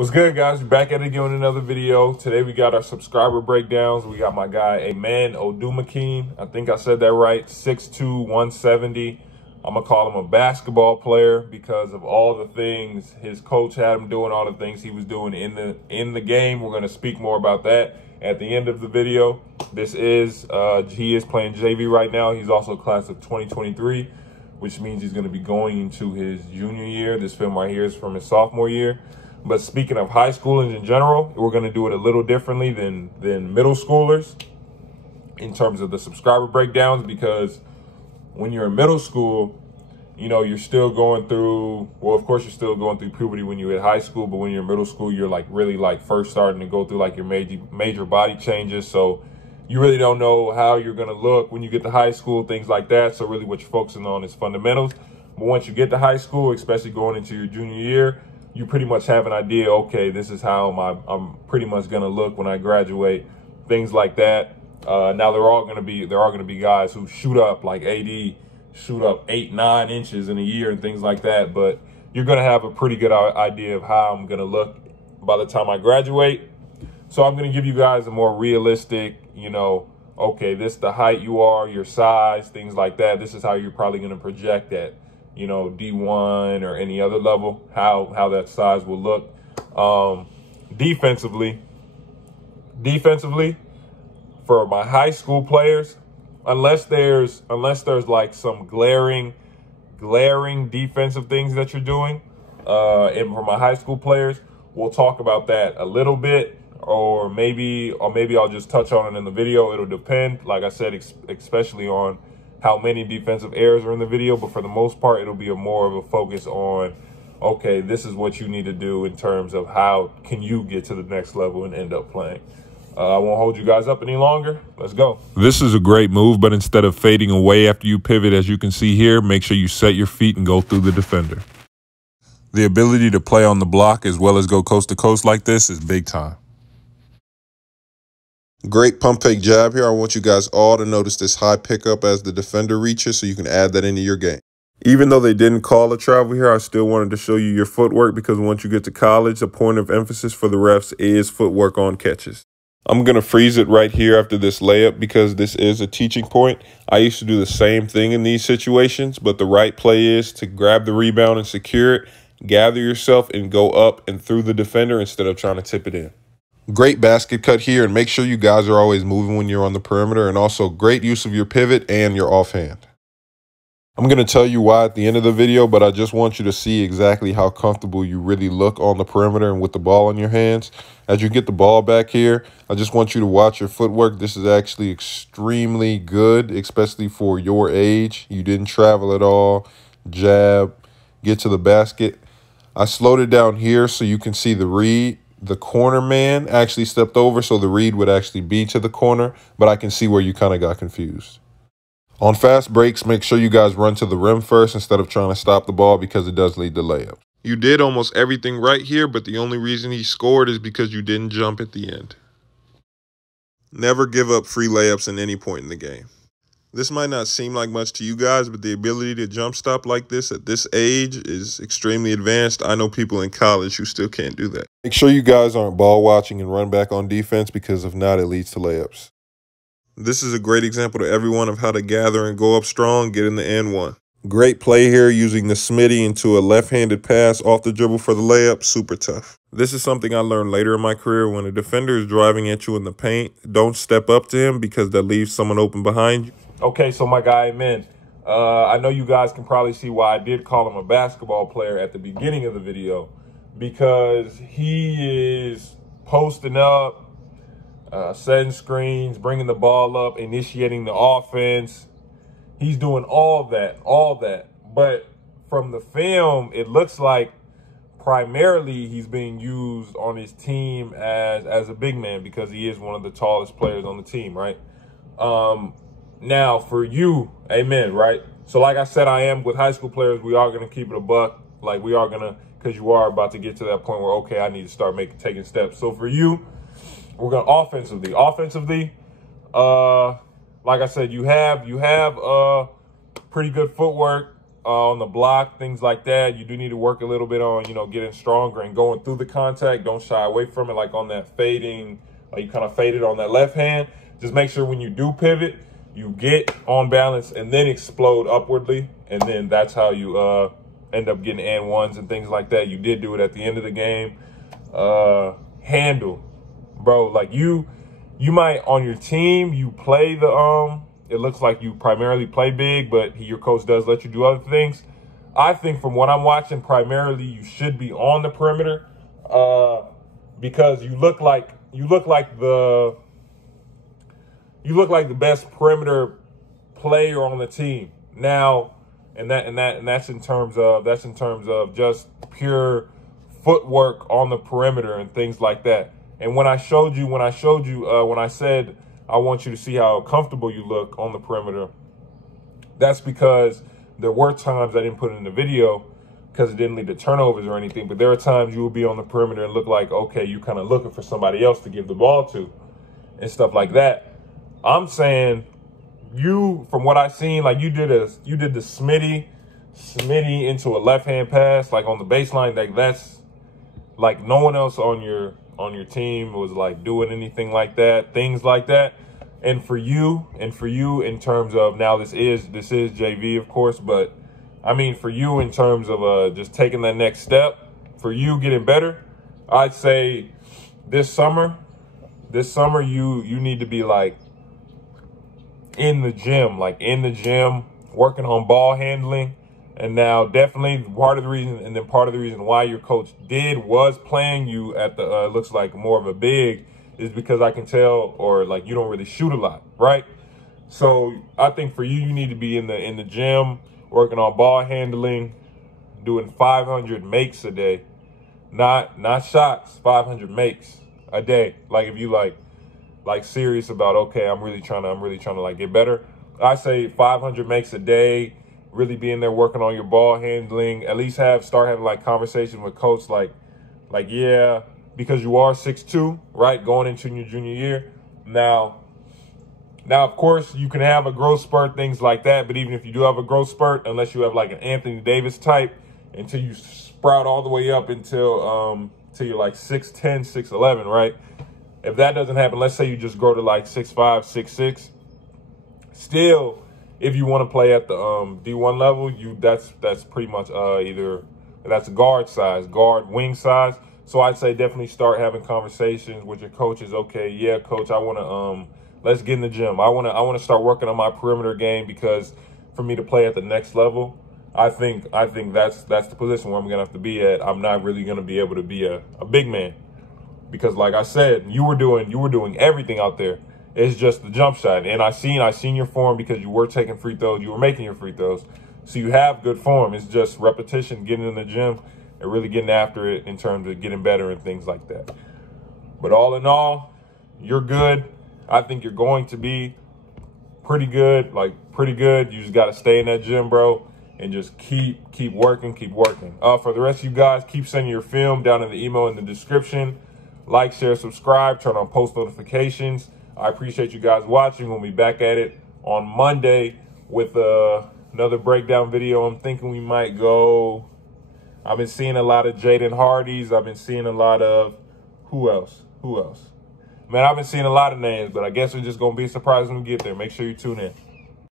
What's good, guys? We're back at it again with another video. Today we got our subscriber breakdowns. We got my guy, Odumakin. I think I said that right. 6'2", 170. I'm gonna call him a basketball player because of all the things his coach had him doing, all the things he was doing in the game. We're gonna speak more about that at the end of the video. This is he is playing JV right now. He's also class of 2023, which means he's gonna be going into his junior year. This film right here is from his sophomore year. But speaking of high schoolers in general, we're going to do it a little differently than middle schoolers in terms of the subscriber breakdowns, because when you're in middle school, you know, you're still going through, well, of course, you're still going through puberty when you're in high school, but when you're in middle school, you're like really like first starting to go through like your major body changes. So you really don't know how you're going to look when you get to high school, things like that. So really what you're focusing on is fundamentals. But once you get to high school, especially going into your junior year, you pretty much have an idea, okay, this is how I'm pretty much going to look when I graduate, things like that. Now there are going to be guys who shoot up like AD, shoot up 8-9 inches in a year and things like that, but you're going to have a pretty good idea of how I'm going to look by the time I graduate. So I'm going to give you guys a more realistic, you know, okay, this is the height you are, your size, things like that. This is how you're probably going to project at, you know, D1 or any other level, how that size will look. Defensively, for my high school players, unless there's like some glaring defensive things that you're doing, and for my high school players, we'll talk about that a little bit, or maybe I'll just touch on it in the video. It'll depend, like I said, especially on how many defensive errors are in the video, but for the most part, it'll be more of a focus on, okay, this is what you need to do in terms of how can you get to the next level and end up playing. I won't hold you guys up any longer. Let's go. This is a great move, but instead of fading away after you pivot, as you can see here, make sure you set your feet and go through the defender. The ability to play on the block as well as go coast to coast like this is big time. Great pump fake jab here. I want you guys all to notice this high pickup as the defender reaches so you can add that into your game. Even though they didn't call a travel here, I still wanted to show you your footwork, because once you get to college, a point of emphasis for the refs is footwork on catches. I'm going to freeze it right here after this layup because this is a teaching point. I used to do the same thing in these situations, but the right play is to grab the rebound and secure it, gather yourself, and go up and through the defender instead of trying to tip it in. Great basket cut here, and make sure you guys are always moving when you're on the perimeter, and also great use of your pivot and your offhand. I'm going to tell you why at the end of the video, but I just want you to see exactly how comfortable you really look on the perimeter and with the ball in your hands. As you get the ball back here, I just want you to watch your footwork. This is actually extremely good, especially for your age. You didn't travel at all. Jab, get to the basket. I slowed it down here so you can see the read. The corner man actually stepped over, so the read would actually be to the corner, but I can see where you kind of got confused. On fast breaks, make sure you guys run to the rim first instead of trying to stop the ball, because it does lead to layup. You did almost everything right here, but the only reason he scored is because you didn't jump at the end. Never give up free layups at any point in the game. This might not seem like much to you guys, but the ability to jump stop like this at this age is extremely advanced. I know people in college who still can't do that. Make sure you guys aren't ball watching and run back on defense, because if not, it leads to layups. This is a great example to everyone of how to gather and go up strong, get in the and one. Great play here using the Smitty into a left-handed pass off the dribble for the layup. Super tough. This is something I learned later in my career. When a defender is driving at you in the paint, don't step up to him, because that leaves someone open behind you. Okay, so my guy, I know you guys can probably see why I did call him a basketball player at the beginning of the video, because he is posting up, setting screens, bringing the ball up, initiating the offense. He's doing all that. But from the film, it looks like primarily he's being used on his team as a big man, because he is one of the tallest players on the team, right? Now, for you, right? So like I said, I am with high school players, we are going to keep it a buck. Like we are going to, because you are about to get to that point where, okay, I need to start taking steps. So for you, we're going to offensively, like I said, you have pretty good footwork. on the block, things like that. You do need to work a little bit on, you know, getting stronger and going through the contact. Don't shy away from it, like on that fading, like you kind of faded on that left hand. Just make sure when you do pivot, you get on balance and then explode upwardly. And then that's how you end up getting and ones and things like that. You did do it at the end of the game. Handle, bro, like you might on your team, you play the, it looks like you primarily play big, but your coach does let you do other things. I think from what I'm watching, primarily you should be on the perimeter because you look like the best perimeter player on the team now, and that's in terms of just pure footwork on the perimeter and things like that. And when I said I want you to see how comfortable you look on the perimeter, that's because there were times I didn't put it in the video because it didn't lead to turnovers or anything, but there are times you will be on the perimeter and look like, okay, you kind of looking for somebody else to give the ball to and stuff like that. I'm saying you, from what I've seen, like you did the Smitty into a left-hand pass, like on the baseline, like that's like no one else on your team was like doing anything like that, things like that. And for you in terms of, now this is JV, of course, but I mean for you in terms of just taking that next step, for you getting better, I'd say this summer you need to be like in the gym, working on ball handling. And now definitely part of the reason why your coach was playing you at the looks like more of a big is because I can tell, or like you don't really shoot a lot, right? So I think for you need to be in the gym, working on ball handling, doing 500 makes a day, not shots, 500 makes a day. Like if you like serious about, okay, I'm really trying to like get better, I say 500 makes a day. Really being there working on your ball handling, at least start having like conversations with coach, like yeah, because you are 6'2", right, going into your junior year. Now of course you can have a growth spurt, things like that, but even if you do have a growth spurt, unless you have like an Anthony Davis type, until you sprout all the way up till you're like 6'10", 6'11", right? If that doesn't happen, let's say you just grow to like 6'5", 6'6", still, if you want to play at the D1 level, that's pretty much either that's guard size, wing size. So I'd say definitely start having conversations with your coaches. Okay, yeah, coach, I want to let's get in the gym. I want to start working on my perimeter game, because for me to play at the next level, I think that's the position where I'm gonna have to be at. I'm not really gonna be able to be a big man, because like I said, you were doing everything out there. It's just the jump shot. And I seen your form, because you were taking free throws. You were making your free throws. So you have good form. It's just repetition, getting in the gym and really getting after it in terms of getting better and things like that. But all in all, you're good. I think you're going to be pretty good, You just got to stay in that gym, bro, and just keep working, For the rest of you guys, keep sending your film down in the email in the description. Like, share, subscribe, turn on post notifications. I appreciate you guys watching. We'll be back at it on Monday with another breakdown video. I'm thinking we might go, I've been seeing a lot of Jaden Hardy's. I've been seeing a lot of, who else? Man, I've been seeing a lot of names, but I guess it's just going to be a surprise when we get there. Make sure you tune in.